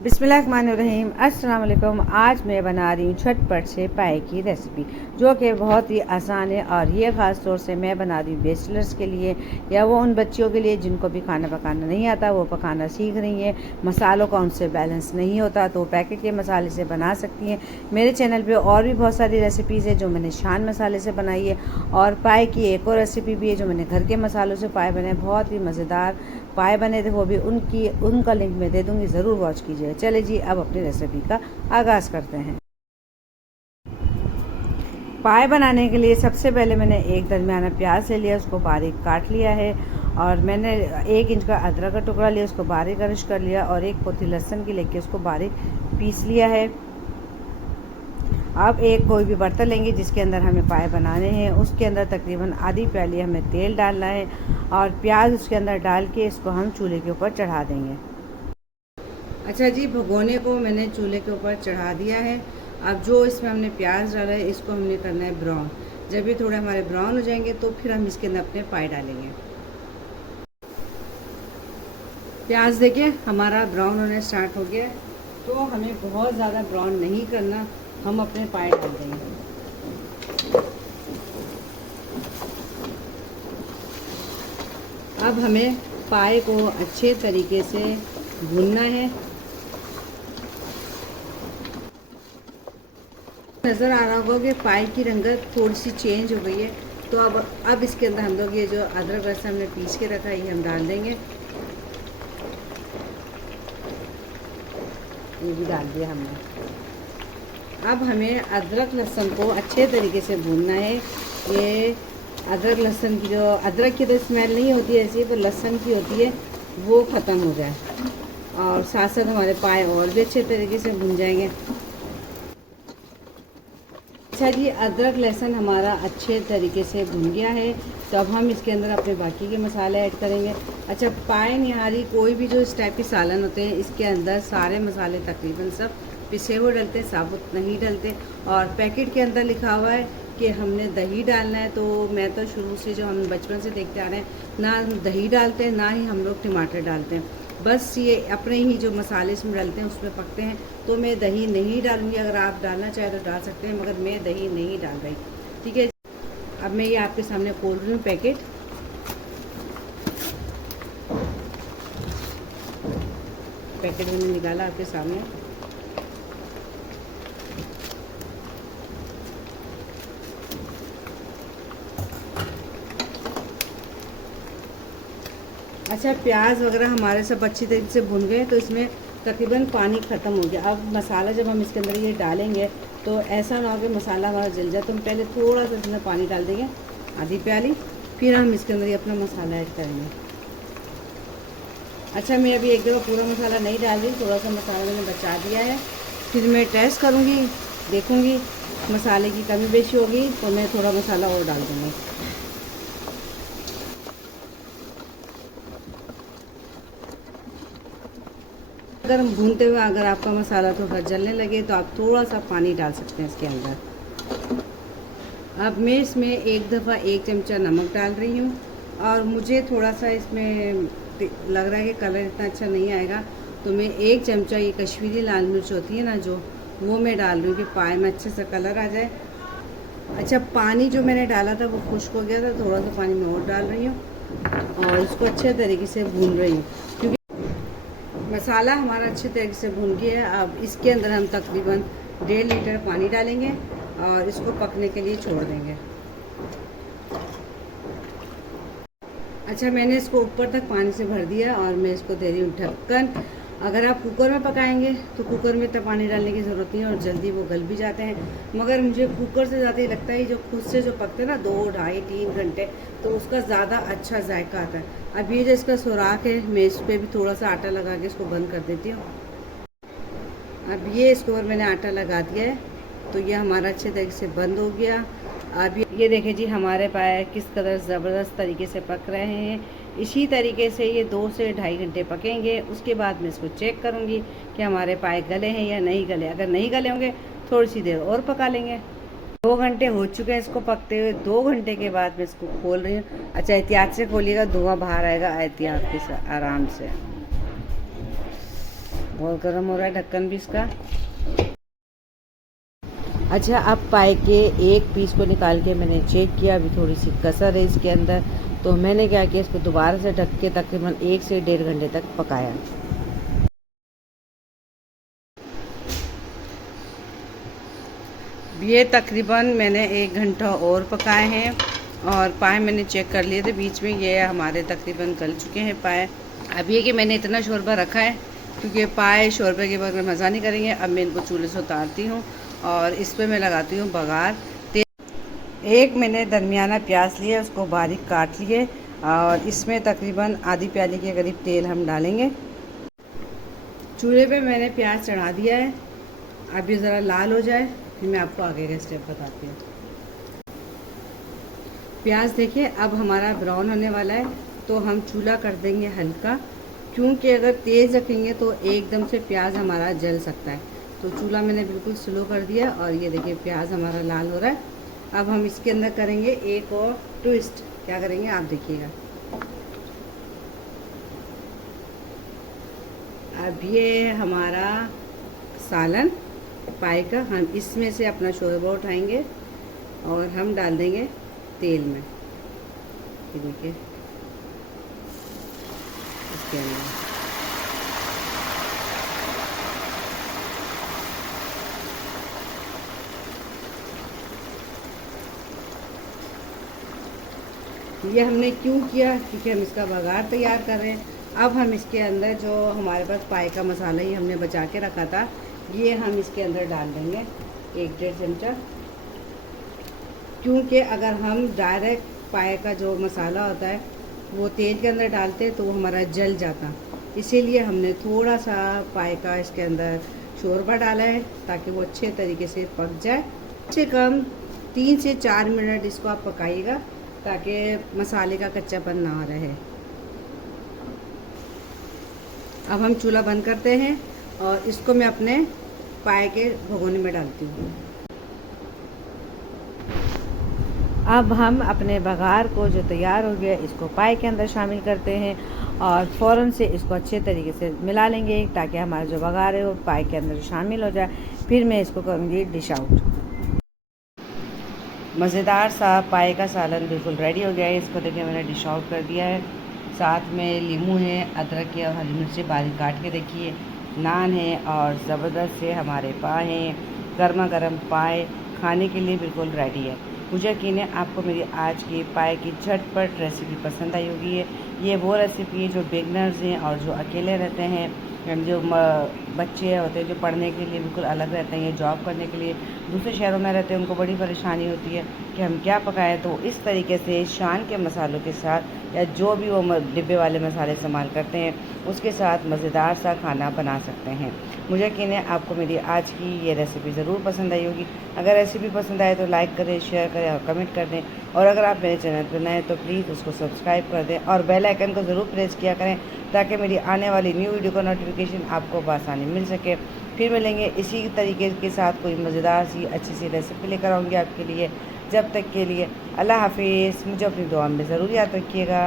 बिस्मिल्लाहिर्रहमानिर्रहीम। अस्सलाम वालेकुम। आज मैं बना रही हूँ झटपट से पाए की रेसिपी, जो कि बहुत ही आसान है। और ये ख़ास तौर से मैं बना रही हूँ बैचलर्स के लिए, या वो उन बच्चियों के लिए जिनको भी खाना पकाना नहीं आता, वो पकाना सीख रही हैं, मसालों का उनसे बैलेंस नहीं होता, तो पैकेट के मसाले से बना सकती हैं। मेरे चैनल पर और भी बहुत सारी रेसिपीज़ है जो मैंने शान मसाले से बनाई है, और पाए की एक और रेसिपी भी है जो मैंने घर के मसालों से पाए बने, बहुत ही मज़ेदार पाए बने थे। वो भी उनका लिंक मैं दे दूँगी, ज़रूर वॉच कीजिए। चले जी, अब अपनी रेसिपी का आगाज़ करते हैं। पाए बनाने के लिए सबसे पहले मैंने एक दरमियाना प्याज ले लिया, उसको बारीक काट लिया है। और मैंने 1 इंच का अदरक का टुकड़ा लिया, उसको बारीक क्रश कर लिया। और 1 पोथी लहसुन की लेके उसको बारीक पीस लिया है। अब एक कोई भी बर्तन लेंगे जिसके अंदर हमें पाए बनाने हैं, उसके अंदर तकरीबन आधी प्याली हमें तेल डालना है, और प्याज उसके अंदर डाल के इसको हम चूल्हे के ऊपर चढ़ा देंगे। अच्छा जी, भगोने को मैंने चूल्हे के ऊपर चढ़ा दिया है। अब जो इसमें हमने प्याज डाला है, इसको हमने करना है ब्राउन। जब ये थोड़े हमारे ब्राउन हो जाएंगे तो फिर हम इसके अंदर अपने पाए डालेंगे। प्याज देखिए हमारा ब्राउन होने स्टार्ट हो गया है, तो हमें बहुत ज़्यादा ब्राउन नहीं करना, हम अपने पाए डाल देंगे। अब हमें पाए को अच्छे तरीके से भूनना है। नज़र आ रहा होगा कि पाए की रंगत थोड़ी सी चेंज हो गई है। तो अब इसके अंदर हम लोग ये जो अदरक लहसुन हमने पीस के रखा है, ये हम डाल देंगे। ये भी डाल दिया हमने। अब हमें अदरक लहसुन को अच्छे तरीके से भूनना है। ये अदरक लहसुन की जो अदरक की तो स्मेल नहीं होती है ऐसी, पर लहसुन की होती है, वो ख़त्म हो जाए, और साथ साथ हमारे पाए और भी अच्छे तरीके से भून जाएंगे। अच्छा जी, अदरक लहसुन हमारा अच्छे तरीके से भुन गया है, तो अब हम इसके अंदर अपने बाकी के मसाले ऐड करेंगे। अच्छा, पाए निहारी कोई भी जो इस टाइप के सालन होते हैं, इसके अंदर सारे मसाले तकरीबन सब पिसे हुए डलते हैं, साबुत नहीं डलते। और पैकेट के अंदर लिखा हुआ है कि हमने दही डालना है, तो मैं तो शुरू से जो हम बचपन से देखते आ रहे हैं, ना दही डालते हैं ना ही हम लोग टमाटर डालते हैं, बस ये अपने ही जो मसाले इसमें डालते हैं उसमें पकते हैं। तो मैं दही नहीं डालूँगी, अगर आप डालना चाहें तो डाल सकते हैं, मगर मैं दही नहीं डाल रही। ठीक है, अब मैं ये आपके सामने खोल रही हूँ पैकेट। पैकेट मैंने निकाला आपके सामने। अच्छा, प्याज वगैरह हमारे सब अच्छी तरीके से भुन गए, तो इसमें तकरीबन पानी ख़त्म हो गया। अब मसाला जब हम इसके अंदर ये डालेंगे, तो ऐसा ना हो कि मसाला हमारा जल जाए, तो हम पहले थोड़ा सा इसमें पानी डाल देंगे, आधी प्याली, फिर हम इसके अंदर ये अपना मसाला ऐड करेंगे। अच्छा, मैं अभी एक दफ़ा पूरा मसाला नहीं डाल रही, थोड़ा सा मसाला मैंने बचा दिया है। फिर मैं टेस्ट करूँगी, देखूँगी मसाले की कमी बेशी होगी तो मैं थोड़ा मसाला और डाल दूँगी। अगर हम भूनते हुए अगर आपका मसाला थोड़ा जलने लगे, तो आप थोड़ा सा पानी डाल सकते हैं इसके अंदर। अब मैं इसमें एक दफ़ा 1 चमचा नमक डाल रही हूँ, और मुझे थोड़ा सा इसमें लग रहा है कि कलर इतना अच्छा नहीं आएगा, तो मैं 1 चमचा ये कश्मीरी लाल मिर्च होती है ना जो, वो मैं डाल रही हूँ कि पाए में अच्छे से कलर आ जाए। अच्छा, पानी जो मैंने डाला था वो खुश्क हो गया था, थोड़ा सा पानी मैं और डाल रही हूँ, और इसको अच्छे तरीके से भून रही हूँ, क्योंकि मसाला हमारा अच्छे तरीके से भून गया है। अब इसके अंदर हम तकरीबन 1.5 लीटर पानी डालेंगे, और इसको पकने के लिए छोड़ देंगे। अच्छा, मैंने इसको ऊपर तक पानी से भर दिया, और मैं इसको दे रही हूँ ढक्कन। अगर आप कुकर में पकाएंगे तो कुकर में इतना पानी डालने की ज़रूरत नहीं है, और जल्दी वो गल भी जाते हैं। मगर मुझे कुकर से ज़्यादा ही लगता है जो खुद से जो पकते हैं ना 2, ढाई, 3 घंटे, तो उसका ज़्यादा अच्छा जायका आता है। अब ये जो इसका सुराख है, मैं इस पर भी थोड़ा सा आटा लगा के इसको बंद कर देती हूँ। अब ये इसके ऊपर मैंने आटा लगा दिया है, तो ये हमारा अच्छे तरीके से बंद हो गया। अब ये देखें जी, हमारे पाए किस कदर ज़बरदस्त तरीके से पक रहे हैं। इसी तरीके से ये 2 से ढाई घंटे पकेंगे। उसके बाद मैं इसको चेक करूँगी कि हमारे पाए गले हैं या नहीं गले। अगर नहीं गले होंगे, थोड़ी सी देर और पका लेंगे। 2 घंटे हो चुके हैं इसको पकते हुए। 2 घंटे के बाद मैं इसको खोल रही हूँ। अच्छा, एहतियात से खोलिएगा, धुआं बाहर आएगा, एहतियात के साथ, आराम से। बहुत गर्म हो रहा है ढक्कन भी इसका। अच्छा, अब पाए के एक पीस को निकाल के मैंने चेक किया, अभी थोड़ी सी कसर है इसके अंदर, तो मैंने क्या किया, इसको दोबारा से ढक के तकरीबन 1 से 1.5 घंटे तक पकाया। ये तकरीबन मैंने 1 घंटा और पकाए हैं और पाए मैंने चेक कर लिए थे बीच में, ये हमारे तकरीबन गल चुके हैं पाए। अब ये कि मैंने इतना शोरबा रखा है क्योंकि पाए शोरबे के बगैर मज़ा नहीं करेंगे। अब मैं इनको चूल्हे से उतारती हूँ और इस पर मैं लगाती हूँ बघार। एक मैंने दरमियाना प्याज लिया, उसको बारीक काट लिए और इसमें तकरीबन आधी प्याली के करीब तेल हम डालेंगे। चूल्हे पे मैंने प्याज चढ़ा दिया है, अब ये ज़रा लाल हो जाए फिर मैं आपको आगे का स्टेप बताती हूँ। प्याज देखिए अब हमारा ब्राउन होने वाला है, तो हम चूल्हा कर देंगे हल्का, क्योंकि अगर तेज़ रखेंगे तो एकदम से प्याज हमारा जल सकता है। तो चूल्हा मैंने बिल्कुल स्लो कर दिया और ये देखिए प्याज हमारा लाल हो रहा है। अब हम इसके अंदर करेंगे एक और ट्विस्ट। क्या करेंगे आप देखिएगा। अब ये हमारा सालन पाए का, हम इसमें से अपना शोरबा उठाएंगे और हम डाल देंगे तेल में। ये देखिए इसके अंदर ये हमने क्यों किया, क्योंकि हम इसका बघार तैयार कर रहे हैं। अब हम इसके अंदर जो हमारे पास पाए का मसाला ही हमने बचा के रखा था, ये हम इसके अंदर डाल देंगे 1-1.5 चमचा, क्योंकि अगर हम डायरेक्ट पाए का जो मसाला होता है वो तेल के अंदर डालते तो वो हमारा जल जाता। इसीलिए हमने थोड़ा सा पाए का इसके अंदर शोरबा डाला है ताकि वो अच्छे तरीके से पक जाए। कम से कम 3 से 4 मिनट इसको आप पकाइएगा ताकि मसाले का कच्चापन ना रहे। अब हम चूल्हा बंद करते हैं और इसको मैं अपने पाए के भगोने में डालती हूँ। अब हम अपने बघार को जो तैयार हो गया इसको पाए के अंदर शामिल करते हैं और फ़ौरन से इसको अच्छे तरीके से मिला लेंगे ताकि हमारा जो बघार है वो पाए के अंदर शामिल हो जाए। फिर मैं इसको करूँगी डिश आउट। मज़ेदार सा पाए का सालन बिल्कुल रेडी हो गया है। इसको देखिए मैंने डिश आउट कर दिया है। साथ में लीमू है, अदरक की और हरी मिर्ची बारीक काट के देखिए, नान है और ज़बरदस्त से हमारे पाए हैं। गर्मा गर्म पाए खाने के लिए बिल्कुल रेडी है। मुझे यकीन है आपको मेरी आज की पाए की झटपट रेसिपी पसंद आई होगी। ये वो रेसिपी है जो बिगनर्स हैं और जो अकेले रहते हैं, जो बच्चे होते हैं जो पढ़ने के लिए बिल्कुल अलग रहते हैं, जॉब करने के लिए दूसरे शहरों में रहते हैं, उनको बड़ी परेशानी होती है कि हम क्या पकाएं। तो इस तरीके से शान के मसालों के साथ या जो भी वो डिब्बे वाले मसाले इस्तेमाल करते हैं उसके साथ मज़ेदार सा खाना बना सकते हैं। मुझे यकीन है आपको मेरी आज की ये रेसिपी ज़रूर पसंद आई होगी। अगर रेसिपी पसंद आए तो लाइक करें, शेयर करें और कमेंट कर दें। और अगर आप मेरे चैनल पर नए तो प्लीज़ उसको सब्सक्राइब कर दें और बेल आइकन को ज़रूर प्रेस किया करें ताकि मेरी आने वाली न्यू वीडियो का नोटिफिकेशन आपको बआसानी मिल सके। फिर मिलेंगे इसी तरीके के साथ कोई मज़ेदार सी अच्छी सी रेसिपी लेकर आऊँगी आपके लिए। जब तक के लिए अल्लाह हाफिज़। मुझे अपनी दुआ में ज़रूर याद रखिएगा।